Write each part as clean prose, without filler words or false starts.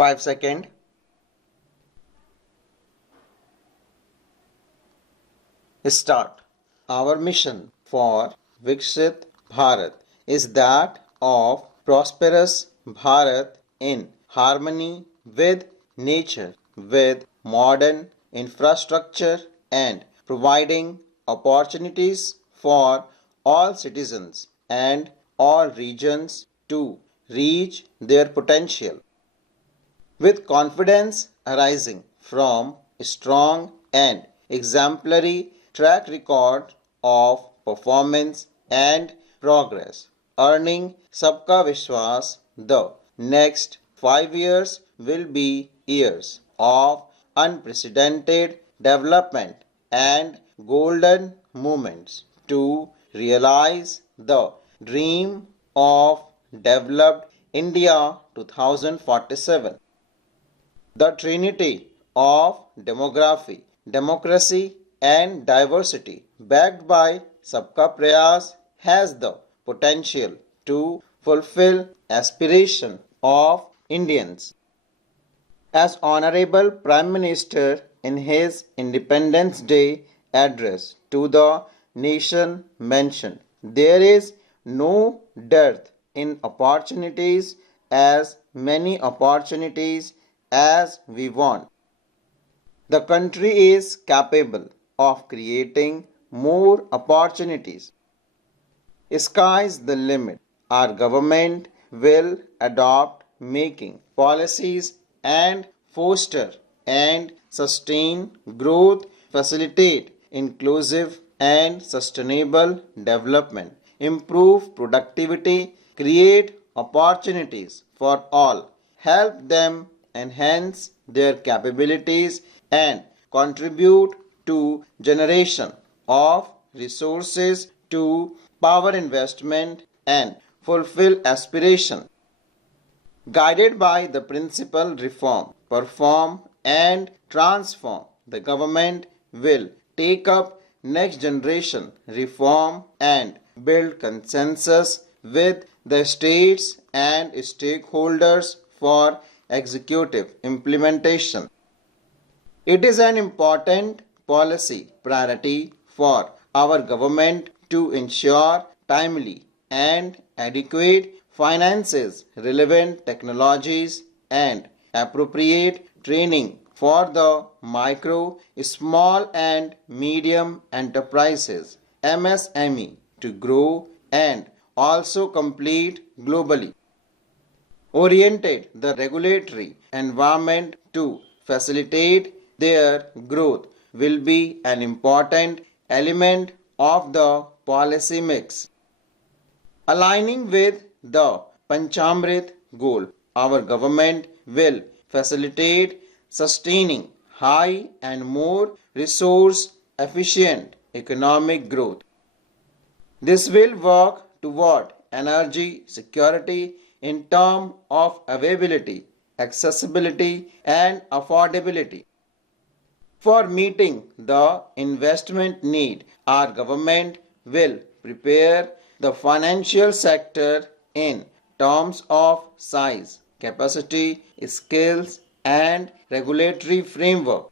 5 seconds. Start. Our mission for Viksit Bharat is that of prosperous Bharat in harmony with nature, with modern infrastructure and providing opportunities for all citizens and all regions to reach their potential. With confidence arising from a strong and exemplary track record of performance and progress, earning Sabka Vishwas, the next 5 years will be years of unprecedented development and golden moments to realize the dream of developed India 2047. The trinity of demography, democracy and diversity backed by Sabka Prayas has the potential to fulfill aspiration of Indians. As Honorable Prime Minister in his Independence Day address to the nation mentioned, there is no dearth in opportunities, as many opportunities as we want. The country is capable of creating more opportunities. Sky's the limit. Our government will adopt making policies and foster and sustain growth, facilitate inclusive and sustainable development, improve productivity, create opportunities for all, help them enhance their capabilities and contribute to generation of resources to power investment and fulfill aspiration. Guided by the principle reform, perform and transform, the government will take up next generation reform and build consensus with the states and stakeholders for executive implementation. It is an important policy priority for our government to ensure timely and adequate finances, relevant technologies and appropriate training for the micro, small and medium enterprises MSME to grow and also compete globally. Oriented the regulatory environment to facilitate their growth will be an important element of the policy mix. Aligning with the Panchamrit goal, our government will facilitate sustaining high and more resource efficient economic growth. This will work toward energy security in terms of availability, accessibility and affordability. For meeting the investment need, our government will prepare the financial sector in terms of size, capacity, skills and regulatory framework.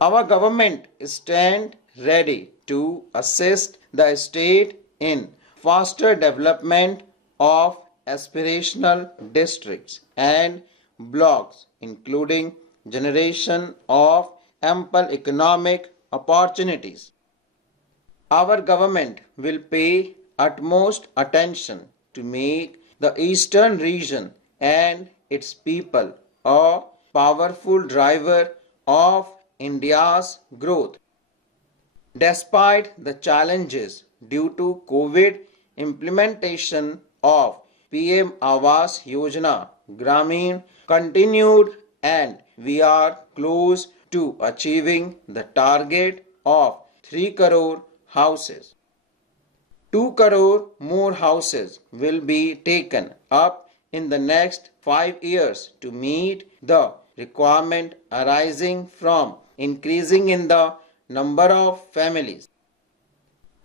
Our government stands ready to assist the state in faster development of aspirational districts and blocks, including generation of ample economic opportunities. Our government will pay utmost attention to make the eastern region and its people a powerful driver of India's growth. Despite the challenges due to COVID, implementation of PM Awas Yojana Gramin continued and we are close to achieving the target of 3 crore houses. 2 crore more houses will be taken up in the next 5 years to meet the requirement arising from increasing in the number of families.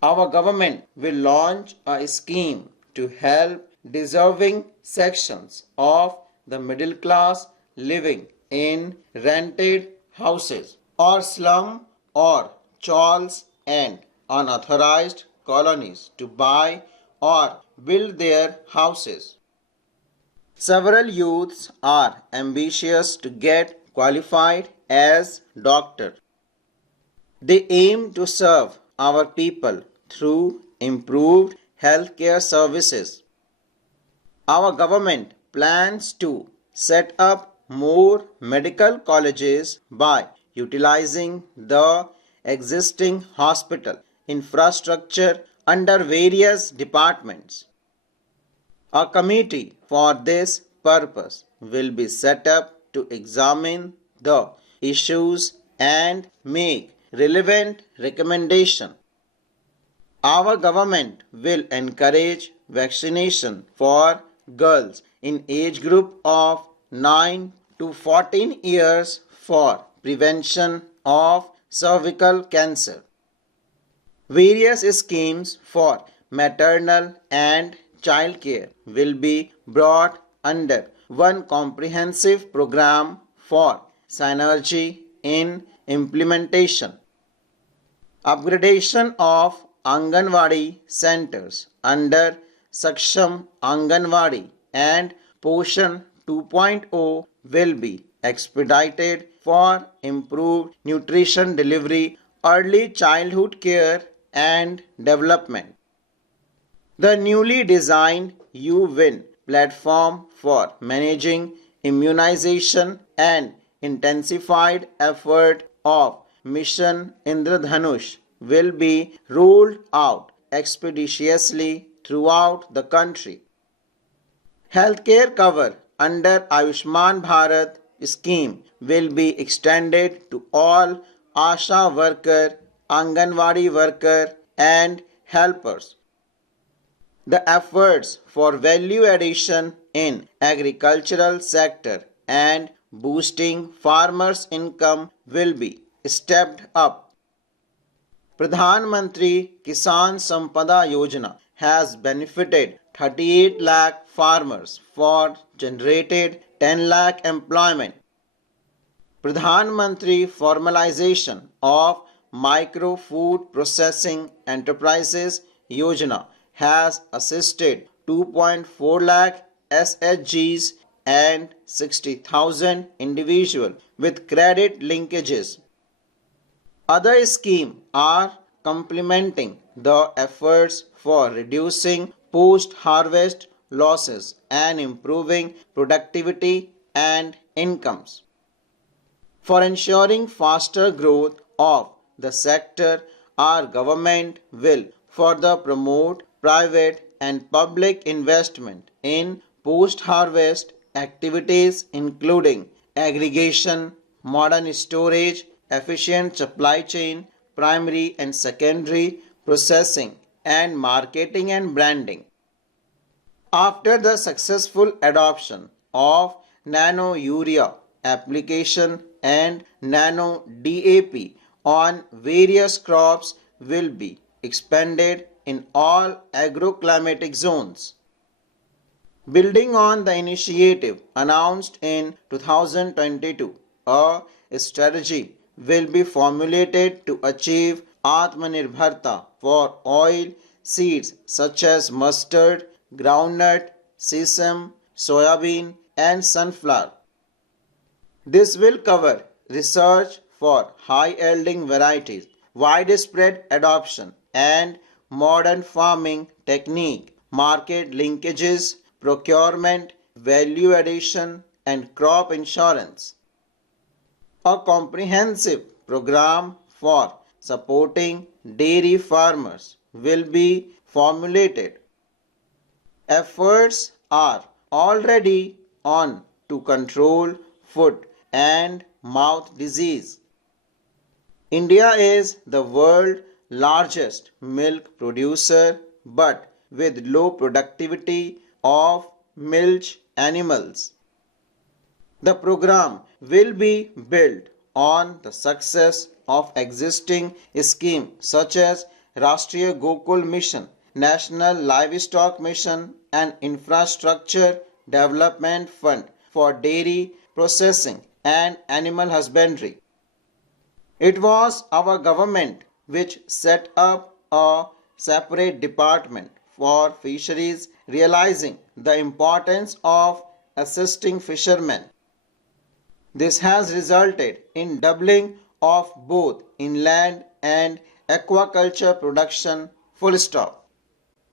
Our government will launch a scheme to help deserving sections of the middle class living in rented houses or slum or chawls and unauthorized colonies to buy or build their houses. Several youths are ambitious to get qualified as doctors. They aim to serve our people through improved healthcare services. Our government plans to set up more medical colleges by utilizing the existing hospital infrastructure under various departments. A committee for this purpose will be set up to examine the issues and make relevant recommendations. Our government will encourage vaccination for girls in age group of 9 to 14 years for prevention of cervical cancer. Various schemes for maternal and child care will be brought under one comprehensive program for synergy in implementation. Upgradation of Anganwadi centers under Saksham Anganwadi and Poshan 2.0 will be expedited for improved nutrition delivery, early childhood care and development. The newly designed U-Win platform for managing immunization and intensified effort of Mission Indradhanush will be rolled out expeditiously throughout the country. Healthcare cover under Ayushman Bharat scheme will be extended to all ASHA worker, Anganwadi worker and helpers. The efforts for value addition in agricultural sector and boosting farmers' income will be stepped up. Pradhan Mantri Kisan Sampada Yojana has benefited 38 lakh farmers for generated 10 lakh employment. Pradhan Mantri Formalization of Micro Food Processing Enterprises Yojana has assisted 2.4 lakh SHGs and 60,000 individuals with credit linkages. Other schemes are complementing the efforts for reducing post-harvest losses and improving productivity and incomes. For ensuring faster growth of the sector, our government will further promote private and public investment in post-harvest activities including aggregation, modern storage, efficient supply chain, primary and secondary processing, and marketing and branding. After the successful adoption of nano urea application and nano DAP on various crops will be expanded in all agroclimatic zones. Building on the initiative announced in 2022, a strategy will be formulated to achieve Atmanirbharta for oil seeds such as mustard, groundnut, sesame, soybean, and sunflower. This will cover research for high-yielding varieties, widespread adoption, and modern farming technique, market linkages, procurement, value addition, and crop insurance. A comprehensive program for supporting dairy farmers will be formulated. Efforts are already on to control foot and mouth disease. India is the world's largest milk producer but with low productivity of milch animals. The program will be built on the success of existing schemes such as Rashtriya Gokul Mission, National Livestock Mission and Infrastructure Development Fund for Dairy processing, and animal husbandry. It was our government which set up a separate department for fisheries, realizing the importance of assisting fishermen. This has resulted in doubling of both inland and aquaculture production. Full stop.